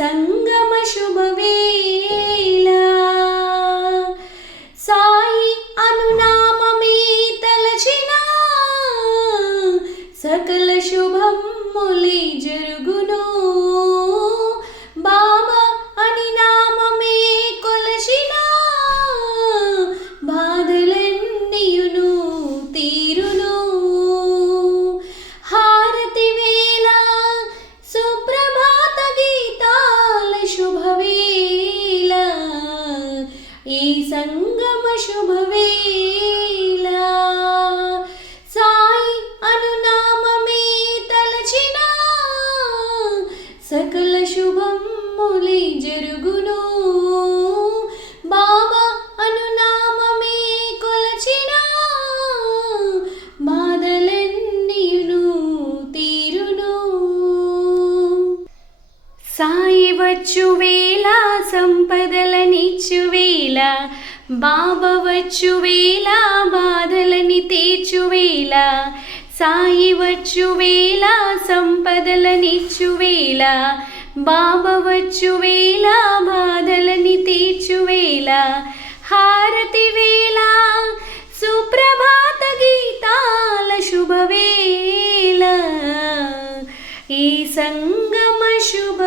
సంగమ శుభవేళ. సాయి అనునామమే తలచిన సకల శుభం ములి జరుగును. బాబా అని నామమే ఈ సంగమ శుభవేలా సాయి అనునామమే తలచిన సకల శుభం ములి జరుగును. బాబా అనునామమే కొలచిన బాధలన్నీను తీరును. సాయి వచ్చు వేళ సంపదలనిచ్చు బాబవచ్చు వేళ బాధలని తీర్చువేళ సాయి వచ్చు వేళ సంపదలనిచ్చు వేళ బాబవచ్చు వేళ బాధలని తీర్చువేళ హారతి వేళ సుప్రభాత గీతాల శుభవేళ ఈ సంగమ సంగ